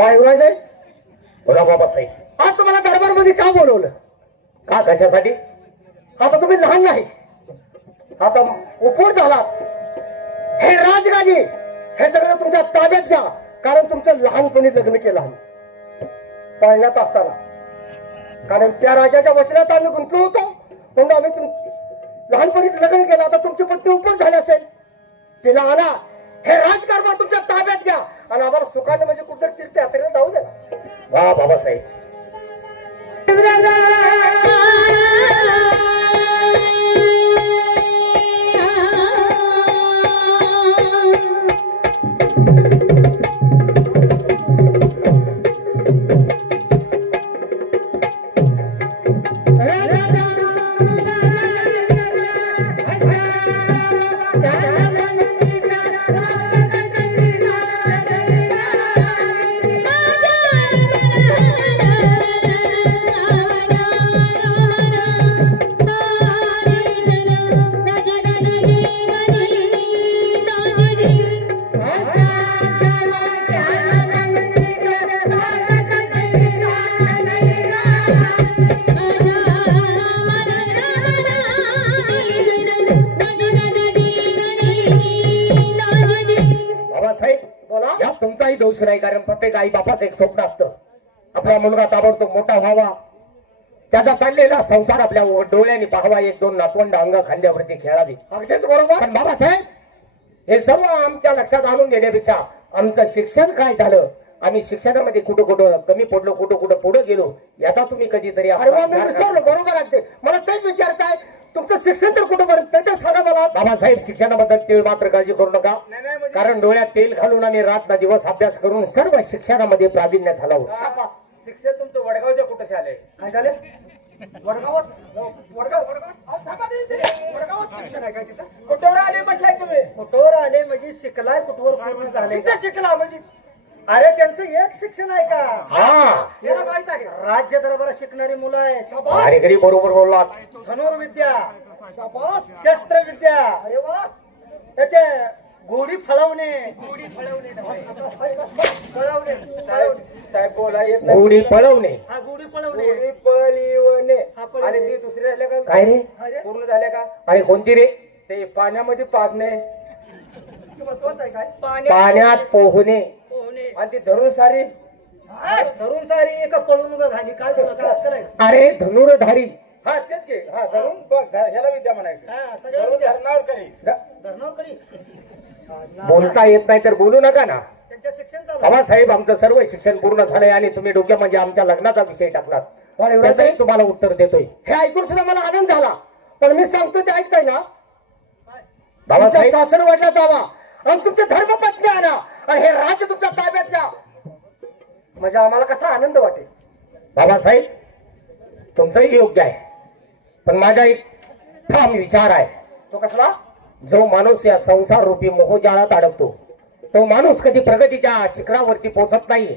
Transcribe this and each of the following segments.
बाळूराज आहे. बोला बाबासाहेब. आज तुम्हाला दरबारमध्ये का बोलवलं? का कशासाठी? आता तुम्ही लहान नाही, आता उपोर झालात. हे राजगादी हे सगळं तुमच्या ताब्यात घ्या, कारण तुमचं लहानपणी लग्न केलं आम्ही पाळण्यात असताना. कारण त्या राजाच्या वचनात आम्ही गुंतलो होतो म्हणून आम्ही लहानपणीच लग्न केलं. आता तुमची पत्नी उपोर झाली असेल, तिला आणा. हे राजकारभार तुमच्या ताब्यात घ्या आणि आम्हाला सुखाने म्हणजे कुठेतरी तीर्थयात्रेला जाऊ द्या. वा बाबासाहेब. तुमचाही दोष नाही, कारण प्रत्येक आई बापाचं एक स्वप्न असतं, आपला मुलगा ताबडतोब मोठा व्हावा, त्याचा चाललेला संसार आपल्या डोळ्यांनी पाहावा, एक दोन नातवंड अंग खांद्यावरती खेळावी. अगदीच बरोबर. पण बाबासाहेब, हे सर्व आमच्या लक्षात आणून देण्यापेक्षा आमचं शिक्षण काय झालं, आम्ही शिक्षणामध्ये कुठं कुठं कमी पडलो, कुठं कुठं पुढे गेलो, याचा तुम्ही कधीतरी बरोबर आहे. मला तेच विचारताय, तुमचं शिक्षण तर कुठंपर्यंत तर सांगा मला. बाबासाहेब, शिक्षणाबद्दल तेल मात्र काळजी करू नका, कारण डोळ्यात तेल घालून आम्ही रात ना दिवस अभ्यास करून सर्व शिक्षणामध्ये प्रावीण्य झालो. शिक्षण तुमचं वडगावच्या कुठे आलंय? काय झालं? वडगावात शिक्षण आहे काय तिथं? कुठवर आले म्हटलंय तुम्ही? कुठवर आले म्हणजे शिकलाय, कुठवर पूर्ण झाले. शिकला म्हणजे अरे त्यांचं एक शिक्षण आहे का? याला माहित आहे, राज्य दरबारात शिकणारी मुलं आहेत. बरोबर बोलला. धनुर्विद्या, शस्त्रविद्या, अरे वा, ते घोडी फळवणे, साहेब बोला येत नाही. गुढी पळवणे, हा गुढी पळवणे, पळवणे आणि ती दुसरी झाल्या का? काय रे? पूर्ण झाल्या का? अरे कोणती रे? ते पाण्यामध्ये पाहणे, महत्वाचं आहे काय? पाण्यात पोहणे आणि ती धरून सारी एका पळून घाली काय काय? अरे धनुर्धारी. हा तेच की. हा धरून ह्याला विद्या म्हणायचं. धरणावर करी बोलता येत नाही तर बोलू नका ना. त्यांच्या शिक्षण चालू. बाबासाहेब, आमचं सर्व शिक्षण पूर्ण झालंय आणि तुम्ही डोक्या म्हणजे आमच्या लग्नाचा विषय टाकलात, त्याचंही तुम्हाला उत्तर देतोय. हे ऐकून सुद्धा मला आनंद झाला, पण मी सांगतो ते ऐकताय ना. बाबासाहेब, सासर वाटला जावा आणि तुमचे धर्मपत्नी आणा आणि हे राज्य तुमच्या ताब्यात द्या, म्हणजे आम्हाला कसा आनंद वाटेल. बाबासाहेब, तुमचंही योग्य आहे, पण माझा एक ठाम विचार आहे. तो कसला? जो माणूस या संसार रूपी मोहजाळात अडकतो, तो माणूस कधी प्रगतीच्या शिखरावरती पोहोचत नाही.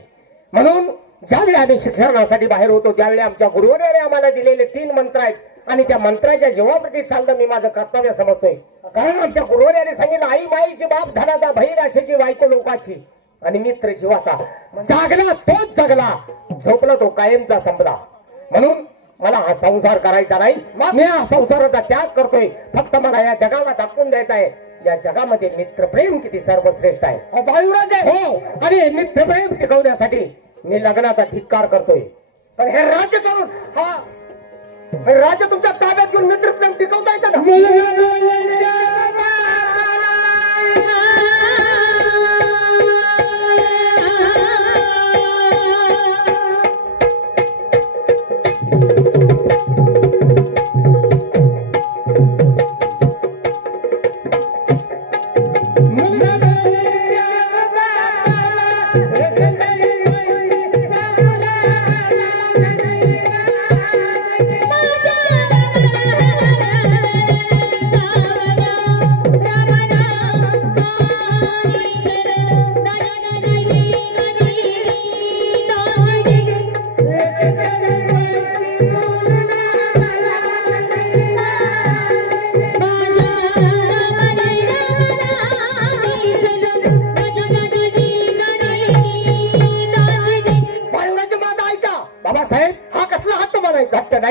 म्हणून ज्यावेळी आम्ही शिक्षणासाठी बाहेर होतो, त्यावेळी आमच्या गुरुवराने आम्हाला दिलेले 3 मंत्र आहेत आणि त्या मंत्राच्या जीवावरती चालणं मी माझं कर्तव्य समजतोय. कारण आमच्या गुरुवराने सांगितलं, आई माईची बाप धनाचा, बहीण आशेची, बायको लोकाची आणि मित्र जीवाचा. जागला तोच जगला, झोपला तो कायमचा संपला. म्हणून मला हा संसार करायचा नाही, मी हा संसाराचा त्याग करतोय. फक्त मला या जगाला दाखवून द्यायचा आहे, या जगामध्ये मित्रप्रेम किती सर्वश्रेष्ठ आहे. हो, आणि हे मित्रप्रेम टिकवण्यासाठी मी लग्नाचा धिक्कार करतोय. पण हे राज्य करून हे राज्य तुमच्या ताब्यात घेऊन मित्रप्रेम टिकवता येतं ना?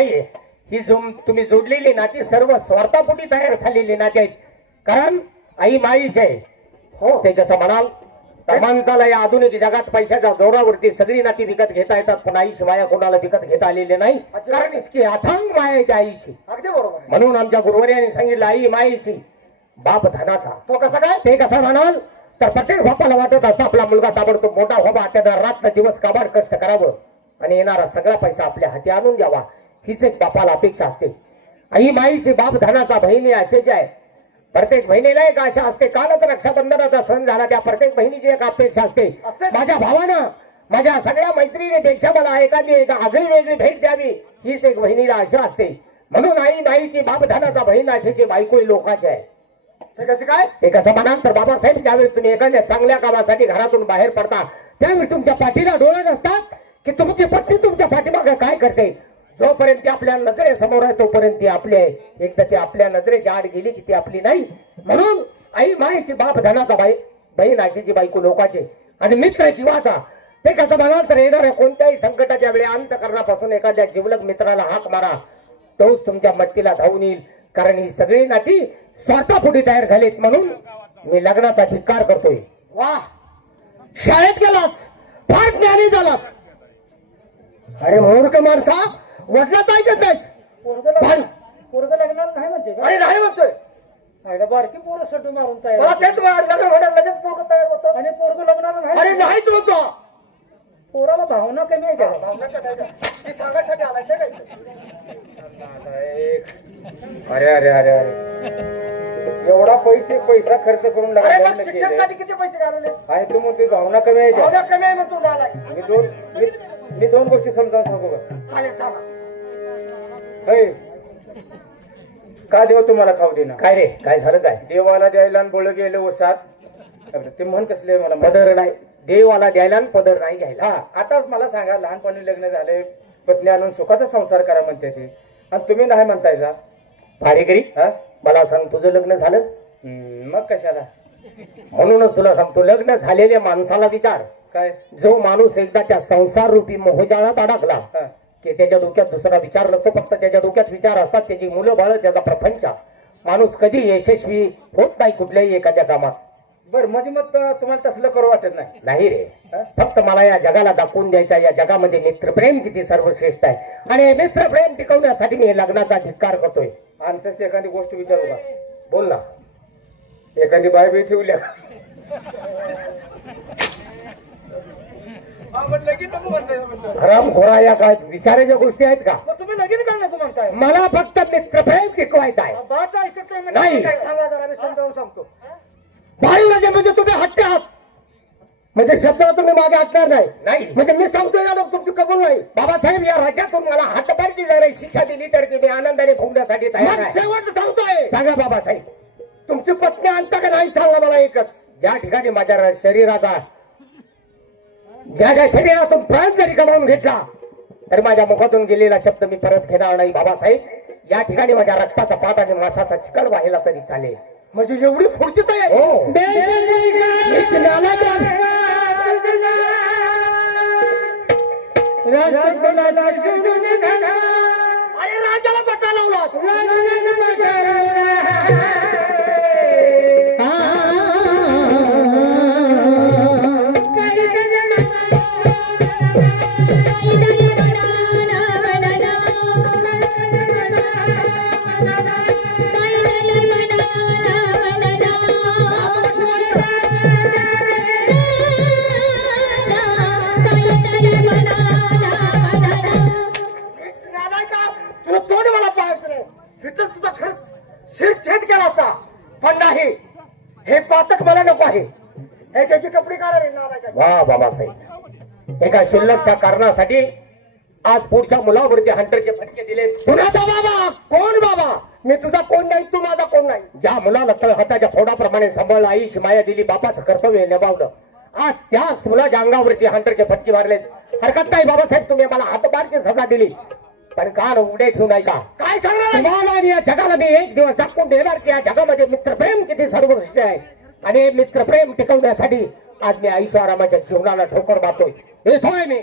नाहीये. ही तुम्ही जोडलेली नाती सर्व स्वार्थापोटी तयार झालेली नाती आहेत. कारण आई माईच आहे. हो ते जसं म्हणाल तर माणसाला या आधुनिक जगात पैशाच्या जोरावरती सगळी नाती विकत घेता येतात, पण आईची माया कोणाला विकत घेता आलेली नाही. कारण इतकी अथांग माया आहे त्या आईची. अगदी बरोबर आहे. म्हणून आमच्या गुरुवर्यांनी सांगितलं आई माईची बाप धनाचा. तो कसा काय? ते कसं म्हणाल तर प्रत्येक बापाला वाटत असतं आपला मुलगा ताबडतोब मोठा व्हावा, त्यानं रात्र दिवस काबाड कष्ट करावं आणि येणारा सगळा पैसा आपल्या हाती आणून द्यावा, हीच एक बापाला अपेक्षा असते. आई माईची बाप धनाचा बहिणी असेच आहे. प्रत्येक बहिणीला एक आशा असते. कालच रक्षाबंधनाचा सण झाला, त्या प्रत्येक बहिणीची एक अपेक्षा असते. माझ्या भावानं माझ्या सगळ्या मैत्रिणीपेक्षा मला एखादी एक आगळी वेगळी भेट द्यावी, हीच एक बहिणीला आशा असते. म्हणून आई माईची बाप धनाचा बहीण अशाची बायको लोकांची आहे. ते कसे काय? ते कसं म्हणाल तर बाबासाहेब, ज्यावेळी तुम्ही एखाद्या चांगल्या कामासाठी घरातून बाहेर पडता त्यावेळी तुमच्या पाठीला डोळे नसतात की तुमची पत्नी तुमच्या पाठीमागे काय करते. जोपर्यंत ती आपल्या नजरेसमोर आहे तोपर्यंत ती आपली आहे. एकदा ती आपल्या नजरेच्या आड गेली की ती आपली नाही. म्हणून आई माईची बाप धनाचा बहीण अशीची बायको लोकांची आणि मित्र जीवाचा. ते कसं म्हणाल तर येणाऱ्या कोणत्याही संकटाच्या वेळी अंतकरणापासून एखाद्या जिवलग मित्राला हाक मारा, तोच तुमच्या मत्तीला धावून येईल. कारण ही सगळी नाती स्वार्थापोटी तयार झालीत. म्हणून मी लग्नाचा धिक्कार करतोय. वा, शाळेत गेलास, फार ज्ञानी झालास. अरे मूर्ख माणसा, वडिलाच ऐकत नाहीस. पोरग लग्नाला नाही म्हणते का? अरे नाही म्हणतोय. आयला बारकी पोरं सटू मारून मला तयार तेच म्हणाल, लग्न म्हणाल लगेच पोरगं तयार होतं. आणि पोरग लग्नाला अरे नाही. नाहीच म्हणतो. पोराला भावना कमी आहे का? ती सांगायसाठी आलाय ते काय? अरे अरे अरे अरे एवढा पैसा खर्च करून अरे लग्न मग केलंय. शिक्षणासाठी किती पैसे घालवले? आणि तू म्हणते भावना कमी आहे का? भावना कमी आहे म्हणतो मला. मी दोन गोष्टी समजावून सांगू का? चालेल सांगा. होय. का देव तुम्हाला खाऊ देणार? काय रे, काय झालं काय? देवाला द्यायला आणि बोल गेलं ओसात. ते म्हण कसले मला पदर नाही देवाला द्यायला आणि पदर नाही घ्यायला. हा, आता मला सांगा, लहानपणी लग्न झाले, पत्नी आणून सुखाचा संसार करा म्हणते ती, आणि तुम्ही नाही म्हणतायचा. भाडेकरी, हा? मला सांग, तुझं लग्न झालं? मग कशाला? म्हणूनच तुला सांगतो, लग्न झालेल्या माणसाला विचार. काय? जो माणूस एकदा त्या संसार रूपी मोहजाळात अडकला हा. की त्याच्या डोक्यात दुसरा विचार नसतो, फक्त त्याच्या डोक्यात विचार असतात, त्याची मुलं बाळ, त्याचा प्रपंच. माणूस कधी यशस्वी होत नाही कुठल्याही एखाद्या कामात. बर, मध्ये मग तुम्हाला तसलं करू वाटत नाही? नाही रे, फक्त मला या जगाला दाखवून द्यायचा या जगामध्ये मित्रप्रेम किती सर्वश्रेष्ठ आहे, आणि हे मित्रप्रेम टिकवण्यासाठी मी लग्नाचा धिक्कार करतोय. आणि तशी एखादी गोष्ट विचारू का? बोल ना. एखादी बाय बी ठेवल्या हराम खोरा या काय विचारायच्या गोष्टी आहेत का? मग तुम्ही लगीन का नको म्हणताय? मला फक्त मित्रप्रेम टिकवायचं आहे. बाचा ऐकतोय मी. नाही. काय थांबा जरा, मी समजावून सांगतो. भाई म्हणजे तुम्ही हट्ट आहात, म्हणजे शब्दाला तुम्ही मागे हटणार नाही. नाही म्हणजे मी सांगतोय ना, तुमची कबूल नाही. बाबासाहेब, या राज्यातून मला हातभरची जर शिक्षा दिली तर ती मी आनंदाने भोगण्यासाठी तयार मग आहे. शेवट सांगतोय, सांगा बाबासाहेब, तुमची पत्नी आणता का नाही सांगा मला एकच. ज्या ठिकाणी माझ्या शरीराचा ज्या शरीरातून प्राण जरी गमावून घेतला तर माझ्या मुखातून गेलेला शब्द मी परत घेणार नाही. बाबासाहेब, या ठिकाणी माझ्या रक्ताचा पाट आणि मासाचा चिकन वाहिला तरी चालेल. म्हणजे एवढी पुढची तयारी? हो. हीच नालायक माणसं. अरे राजाला बटा लावला. तुला तोंड मला पाहायचं नाही. इथंच तुझा खरंच शिर छेद केला असता, पण नाही. हे पातक मला नको आहे. हे त्याची कपडे काढा रे नालायक. वा बाबासाहेब, एका शिल्लकच्या कारणासाठी आज पुढच्या मुलावरती हंटरचे फटके दिले. कुणाचा बाबा? कोण बाबा? मी तुझा कोण नाही, तू माझा कोण नाही. ज्या मुलाला तळ हाताच्या फोडाप्रमाणे सांभाळलं, आईची माया दिली, बापाचं कर्तव्य निभावलं, आज त्याच मुलाच्या अंगावरती हंटरचे फटके मारले. हरकत नाही बाबासाहेब, तुम्ही मला हातबारची सजा दिली, पण कान उघडे ठेवू नाही का? काय सांगणार? तुम्हाला आणि या जगाला मी एक दिवस दाखवून देणार की या जगामध्ये मित्रप्रेम किती सर्वश्रेष्ठ आहे, आणि हे मित्रप्रेम टिकवण्यासाठी आज मी ऐशोआरामाच्या जीवनाला ठोकर मारतोय. येतोय मी.